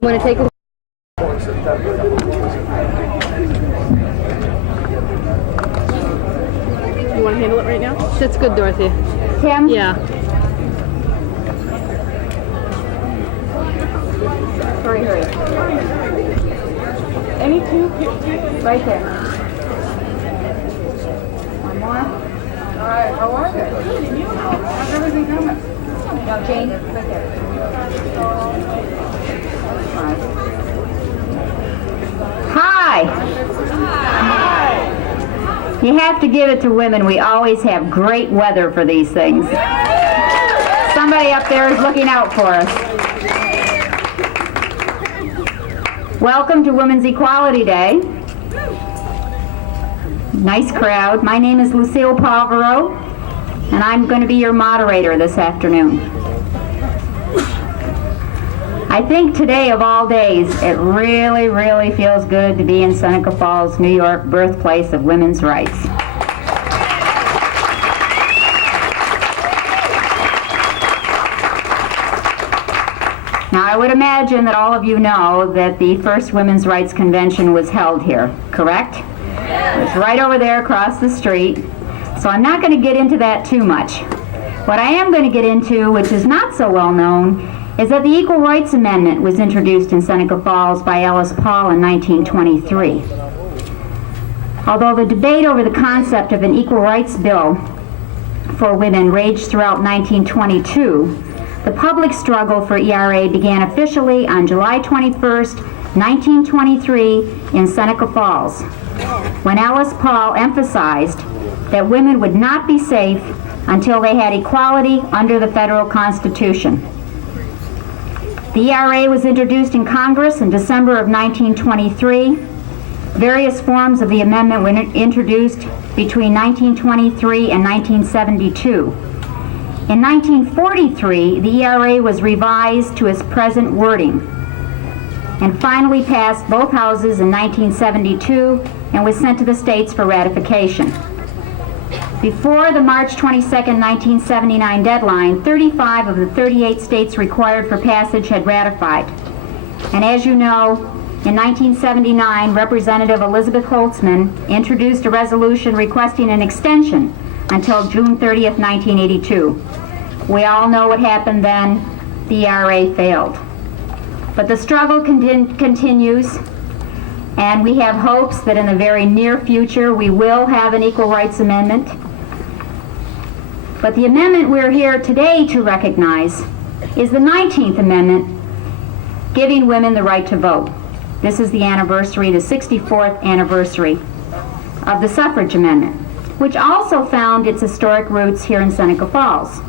Want to take a... You want to handle it right now? That's good, Dorothy. Tim? Yeah. Hurry. Any two? Right there. One more. All right, how was it? How's everything coming? No, Jane, right there. Hi. You have to give it to women. We always have great weather for these things. Somebody up there is looking out for us. Welcome to Women's Equality Day. Nice crowd. My name is Lucille Palvero, and I'm going to be your moderator this afternoon. I think today of all days, it really, really feels good to be in Seneca Falls, New York, birthplace of women's rights. Now, I would imagine that all of you know that the first Women's Rights Convention was held here, correct? It was right over there across the street, so I'm not going to get into that too much. What I am going to get into, which is not so well known, is that the Equal Rights Amendment was introduced in Seneca Falls by Alice Paul in 1923. Although the debate over the concept of an equal rights bill for women raged throughout 1922, the public struggle for ERA began officially on July 21st, 1923 in Seneca Falls, when Alice Paul emphasized that women would not be safe until they had equality under the federal Constitution. The ERA was introduced in Congress in December of 1923. Various forms of the amendment were introduced between 1923 and 1972. In 1943, the ERA was revised to its present wording and finally passed both houses in 1972 and was sent to the states for ratification. Before the March 22, 1979 deadline, 35 of the 38 states required for passage had ratified. And as you know, in 1979, Representative Elizabeth Holtzman introduced a resolution requesting an extension until June 30th, 1982. We all know what happened then. The ERA failed. But the struggle continues, and we have hopes that in the very near future we will have an Equal Rights Amendment. But the amendment we're here today to recognize is the 19th Amendment, giving women the right to vote. This is the anniversary, the 64th anniversary of the suffrage amendment, which also found its historic roots here in Seneca Falls.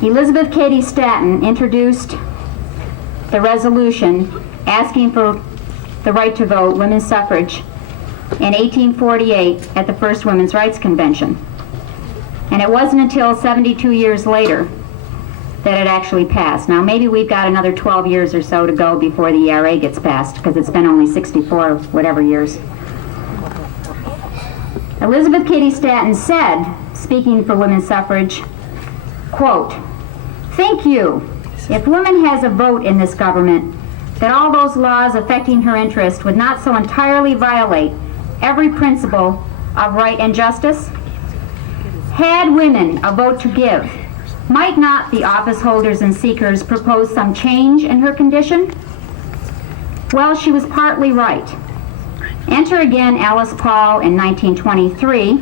Elizabeth Cady Stanton introduced the resolution asking for the right to vote, women's suffrage, in 1848 at the first Women's Rights Convention. And it wasn't until 72 years later that it actually passed. Now maybe we've got another 12 years or so to go before the ERA gets passed, because it's been only 64 whatever years. Elizabeth Cady Stanton said, speaking for women's suffrage, quote, "Think you, if woman has a vote in this government, that all those laws affecting her interest would not so entirely violate every principle of right and justice? Had women a vote to give, might not the office holders and seekers propose some change in her condition?" Well, she was partly right. Enter again Alice Paul in 1923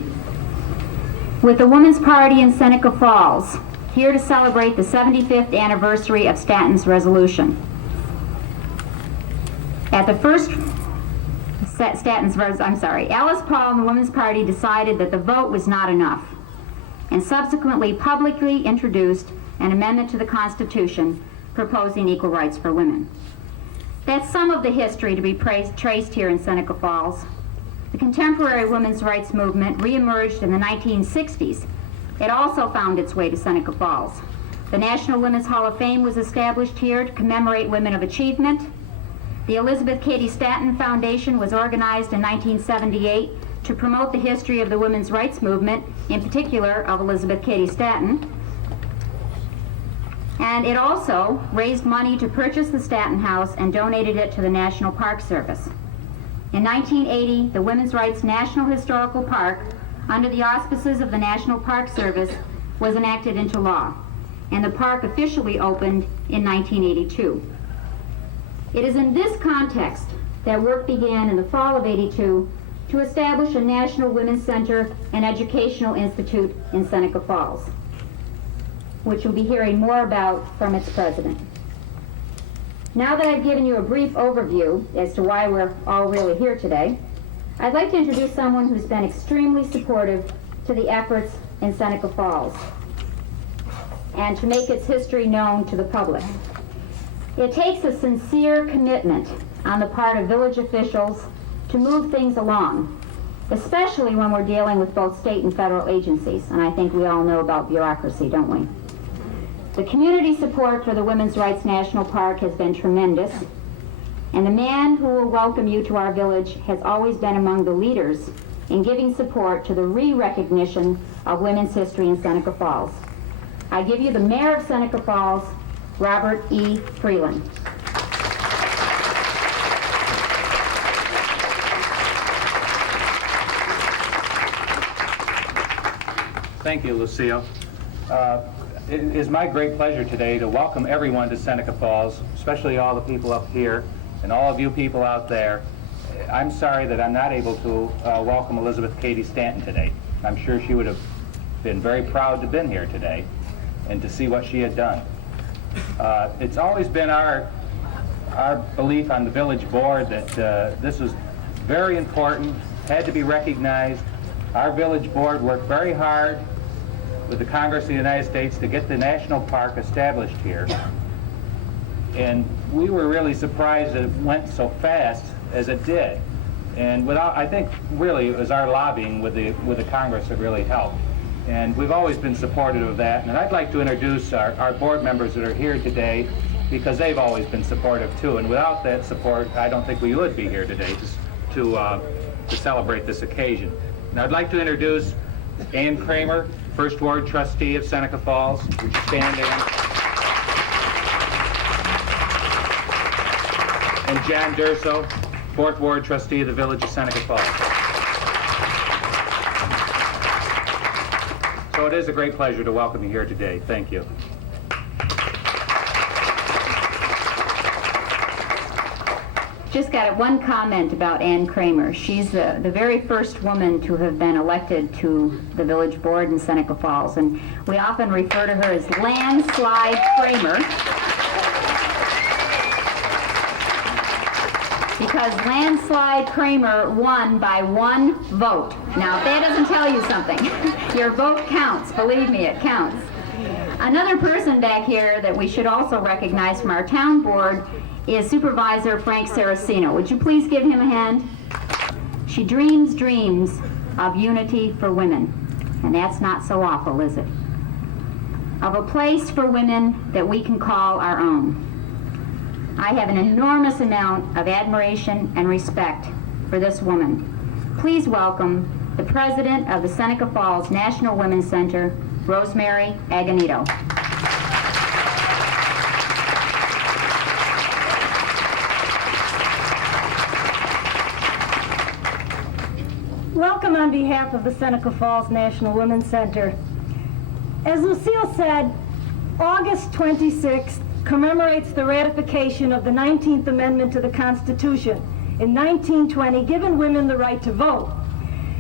with the Women's Party in Seneca Falls, here to celebrate the 75th anniversary of Stanton's resolution. At the first Alice Paul and the Women's Party decided that the vote was not enough, and subsequently publicly introduced an amendment to the Constitution proposing equal rights for women. That's some of the history to be traced here in Seneca Falls. The contemporary women's rights movement reemerged in the 1960s. It also found its way to Seneca Falls. The National Women's Hall of Fame was established here to commemorate women of achievement. The Elizabeth Cady Stanton Foundation was organized in 1978 to promote the history of the women's rights movement, in particular of Elizabeth Cady Stanton. And it also raised money to purchase the Stanton House and donated it to the National Park Service. In 1980, the Women's Rights National Historical Park, under the auspices of the National Park Service, was enacted into law, and the park officially opened in 1982. It is in this context that work began in the fall of '82 to establish a National Women's Center and Educational Institute in Seneca Falls, which we'll be hearing more about from its president. Now that I've given you a brief overview as to why we're all really here today, I'd like to introduce someone who's been extremely supportive to the efforts in Seneca Falls and to make its history known to the public. It takes a sincere commitment on the part of village officials to move things along, especially when we're dealing with both state and federal agencies, and I think we all know about bureaucracy, don't we? The community support for the Women's Rights National Park has been tremendous, and the man who will welcome you to our village has always been among the leaders in giving support to the re-recognition of women's history in Seneca Falls. I give you the Mayor of Seneca Falls, Robert E. Freeland. Thank you, Lucille. It is my great pleasure today to welcome everyone to Seneca Falls, especially all the people up here and all of you people out there. I'm sorry that I'm not able to welcome Elizabeth Cady Stanton today. I'm sure she would have been very proud to have been here today and to see what she had done. It's always been our belief on the village board that this was very important, had to be recognized. Our village board worked very hard with the Congress of the United States to get the national park established here. And we were really surprised that it went so fast as it did. And I think really it was our lobbying with the Congress that really helped. And we've always been supportive of that. And I'd like to introduce our board members that are here today, because they've always been supportive too. And without that support, I don't think we would be here today to celebrate this occasion. And I'd like to introduce Ann Kramer, First Ward Trustee of Seneca Falls. Would you stand, Ann? And John Durso, Fourth Ward Trustee of the Village of Seneca Falls. So it is a great pleasure to welcome you here today. Thank you. Just got one comment about Ann Kramer. She's the very first woman to have been elected to the village board in Seneca Falls, and we often refer to her as Landslide Kramer, because Landslide Kramer won by 1 vote. Now, if that doesn't tell you something, your vote counts. Believe me, it counts. Another person back here that we should also recognize from our town board is Supervisor Frank Saraceno. Would you please give him a hand? She dreams dreams of unity for women, and that's not so awful, is it? Of a place for women that we can call our own. I have an enormous amount of admiration and respect for this woman. Please welcome the president of the Seneca Falls National Women's Center, Rosemary Agonito. Welcome on behalf of the Seneca Falls National Women's Center. As Lucille said, August 26th commemorates the ratification of the 19th Amendment to the Constitution in 1920, giving women the right to vote.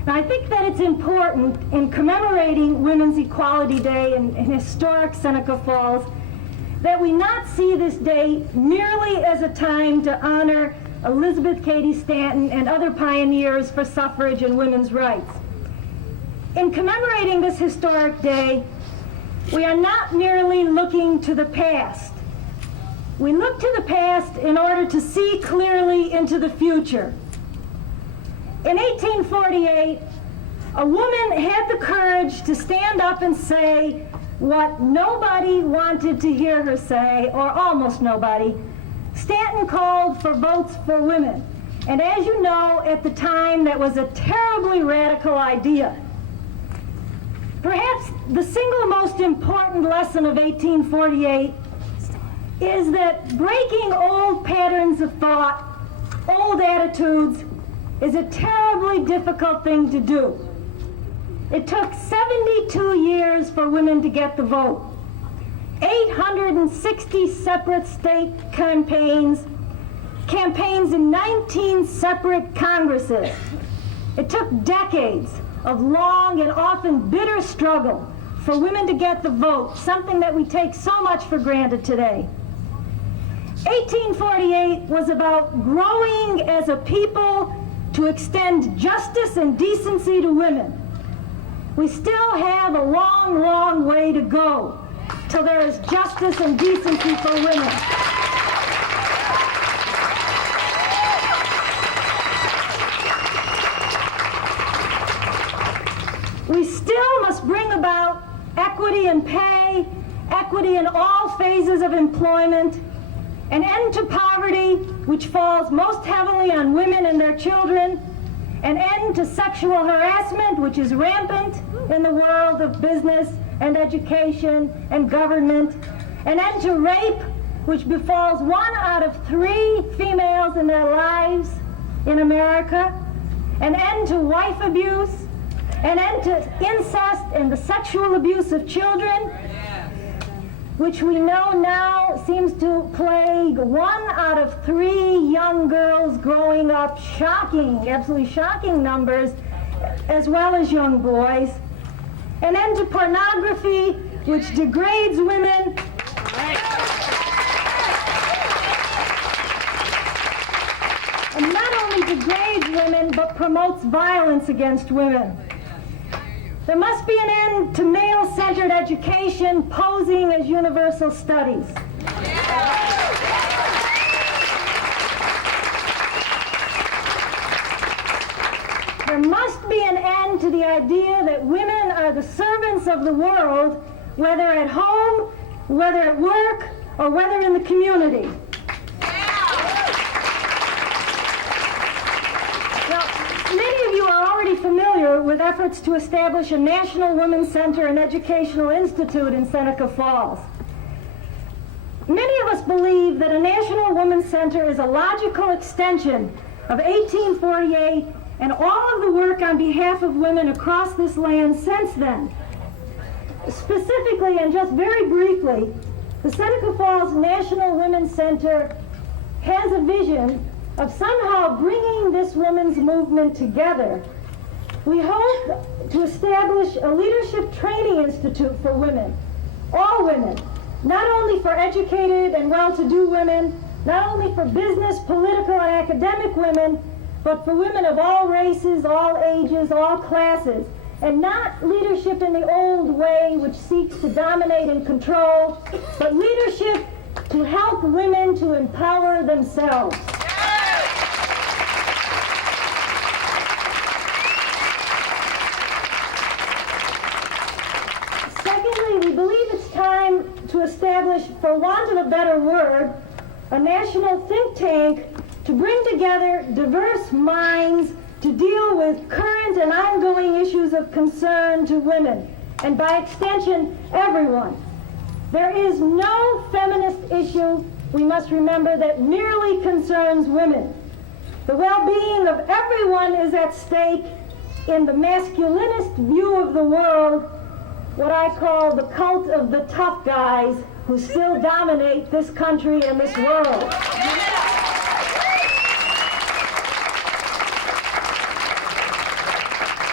And I think that it's important in commemorating Women's Equality Day in historic Seneca Falls that we not see this day merely as a time to honor Elizabeth Cady Stanton and other pioneers for suffrage and women's rights. In commemorating this historic day, we are not merely looking to the past. We look to the past in order to see clearly into the future. In 1848, a woman had the courage to stand up and say what nobody wanted to hear her say, or almost nobody. Stanton called for votes for women. And as you know, at the time, that was a terribly radical idea. Perhaps the single most important lesson of 1848 is that breaking old patterns of thought, old attitudes, is a terribly difficult thing to do. It took 72 years for women to get the vote. 860 separate state campaigns in 19 separate Congresses. It took decades of long and often bitter struggle for women to get the vote, something that we take so much for granted today. 1848 was about growing as a people to extend justice and decency to women. We still have a long, long way to go till there is justice and decency for women. We still must bring about equity in pay, equity in all phases of employment, an end to poverty, which falls most heavily on women and their children, an end to sexual harassment, which is rampant in the world of business and education and government, an end to rape, which befalls 1 out of 3 females in their lives in America, an end to wife abuse, an end to incest and the sexual abuse of children, which we know now seems to plague 1 out of 3 young girls growing up, shocking, absolutely shocking numbers, as well as young boys. An end to pornography, which degrades women. And not only degrades women, but promotes violence against women. There must be an end to male-centered education posing as universal studies. There must be an end to the idea that women are the servants of the world, whether at home, whether at work, or whether in the community. Now, many of you are already familiar with efforts to establish a National Women's Center and Educational Institute in Seneca Falls. Many of us believe that a National Women's Center is a logical extension of 1848 and all of the work on behalf of women across this land since then. Specifically, and just very briefly, the Seneca Falls National Women's Center has a vision of somehow bringing this women's movement together. We hope to establish a leadership training institute for women, all women, not only for educated and well-to-do women, not only for business, political, and academic women, but for women of all races, all ages, all classes, and not leadership in the old way which seeks to dominate and control, but leadership to help women to empower themselves. Secondly, we believe it's time to establish, for want of a better word, a national think tank to bring together diverse minds to deal with current and ongoing issues of concern to women, and by extension, everyone. There is no feminist issue, we must remember, that merely concerns women. The well-being of everyone is at stake in the masculinist view of the world, what I call the cult of the tough guys who still dominate this country and this world.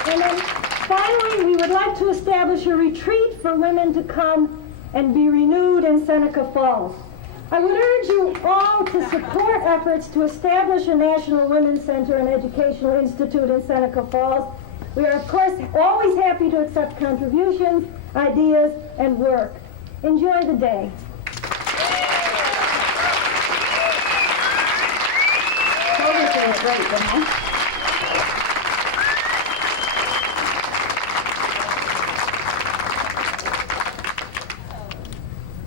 And then finally, we would like to establish a retreat for women to come and be renewed in Seneca Falls. I would urge you all to support efforts to establish a National Women's Center and Educational Institute in Seneca Falls. We are, of course, always happy to accept contributions, ideas, and work. Enjoy the day. Great, didn't they?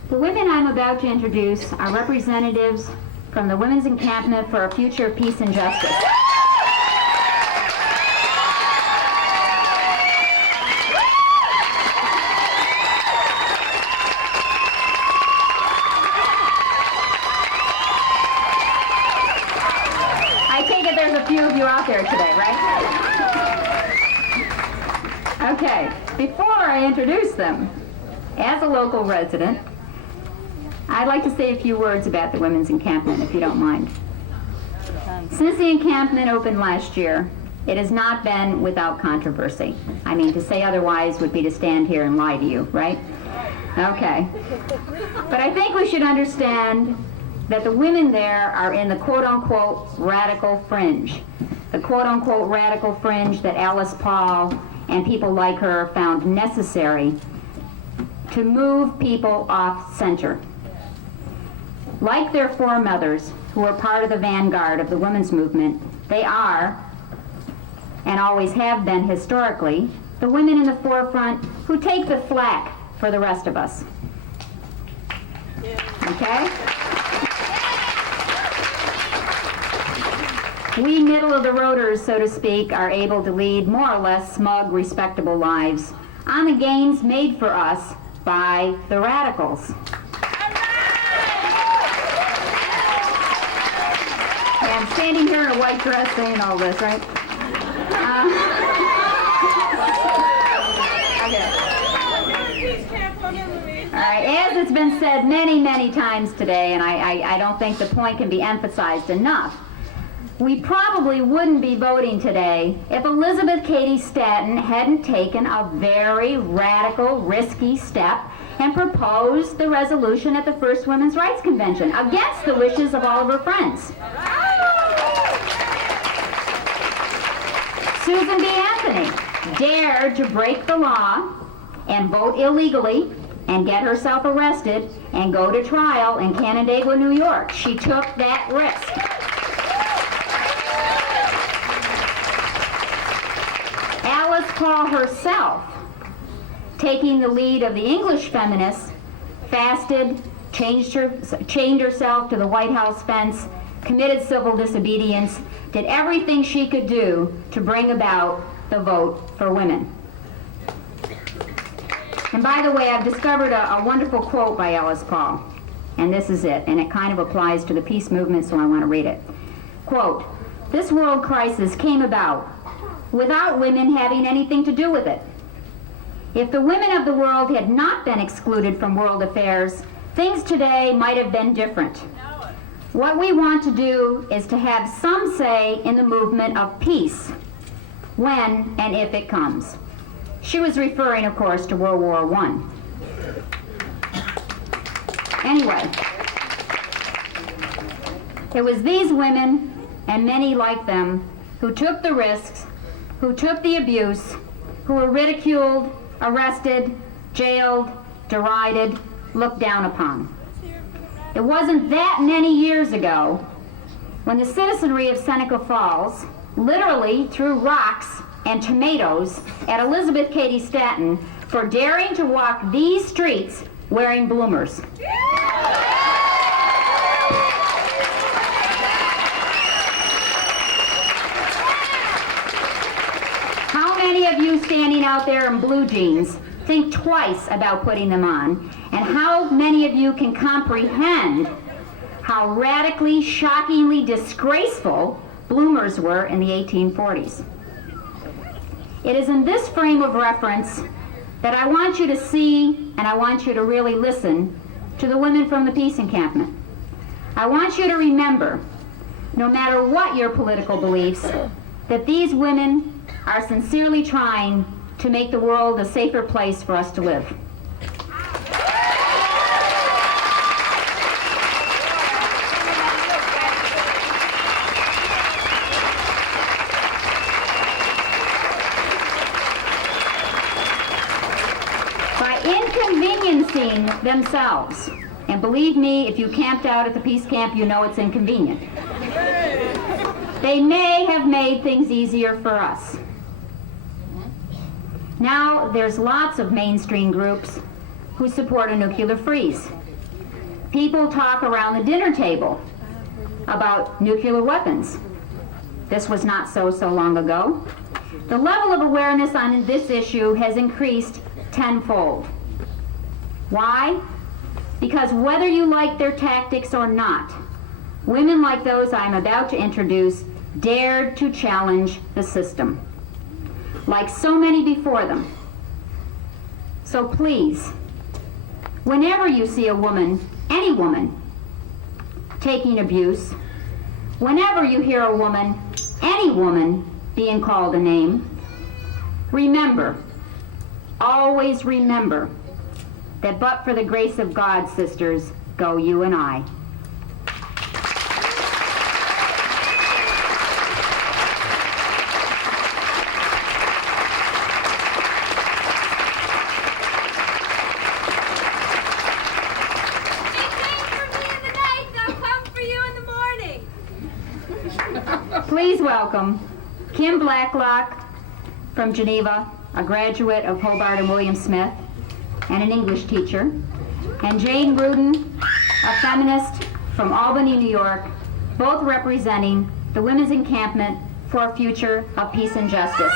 The women I'm about to introduce are representatives from the Women's Encampment for a Future of Peace and Justice. few of you out there today, right? Okay, before I introduce them, as a local resident, I'd like to say a few words about the Women's Encampment, if you don't mind. Since the encampment opened last year, it has not been without controversy. I mean, to say otherwise would be to stand here and lie to you, right? Okay. But I think we should understand that the women there are in the quote-unquote radical fringe. The quote-unquote radical fringe that Alice Paul and people like her found necessary to move people off center. Like their foremothers, who were part of the vanguard of the women's movement, they are, and always have been historically, the women in the forefront who take the flak for the rest of us. Okay? We middle-of-the-roaders, so to speak, are able to lead more or less smug, respectable lives on the gains made for us by the radicals. Yeah, I'm standing here in a white dress saying all this, right? All right, as it's been said many, many times today, and I don't think the point can be emphasized enough, we probably wouldn't be voting today if Elizabeth Cady Stanton hadn't taken a very radical, risky step and proposed the resolution at the first Women's Rights Convention against the wishes of all of her friends. Susan B. Anthony dared to break the law and vote illegally and get herself arrested and go to trial in Canandaigua, New York. She took that risk. Alice Paul herself, taking the lead of the English feminists, fasted, chained herself to the White House fence, committed civil disobedience, did everything she could do to bring about the vote for women. And by the way, I've discovered a wonderful quote by Alice Paul, and this is it, and it kind of applies to the peace movement, so I want to read it. Quote, "This world crisis came about without women having anything to do with it. If the women of the world had not been excluded from world affairs, things today might have been different. What we want to do is to have some say in the movement of peace, when and if it comes." She was referring, of course, to World War I. Anyway, it was these women, and many like them, who took the risks, who took the abuse, who were ridiculed, arrested, jailed, derided, looked down upon. It wasn't that many years ago when the citizenry of Seneca Falls literally threw rocks and tomatoes at Elizabeth Cady Stanton for daring to walk these streets wearing bloomers. How many of you standing out there in blue jeans think twice about putting them on? And how many of you can comprehend how radically, shockingly disgraceful bloomers were in the 1840s? It is in this frame of reference that I want you to see, and I want you to really listen to the women from the Peace Encampment. I want you to remember, no matter what your political beliefs, that these women are sincerely trying to make the world a safer place for us to live. Inconveniencing themselves, and believe me, if you camped out at the peace camp, you know it's inconvenient. They may have made things easier for us. Now, there's lots of mainstream groups who support a nuclear freeze. People talk around the dinner table about nuclear weapons. This was not so long ago. The level of awareness on this issue has increased tenfold. Why? Because whether you like their tactics or not, women like those I'm about to introduce dared to challenge the system, like so many before them. So please, whenever you see a woman, any woman, taking abuse, whenever you hear a woman, any woman, being called a name, remember, always remember, that but for the grace of God, sisters, go you and I. Please welcome Kim Blacklock from Geneva, a graduate of Hobart and William Smith, and an English teacher, and Jane Gruden, a feminist from Albany, New York, both representing the Women's Encampment for a Future of Peace and Justice.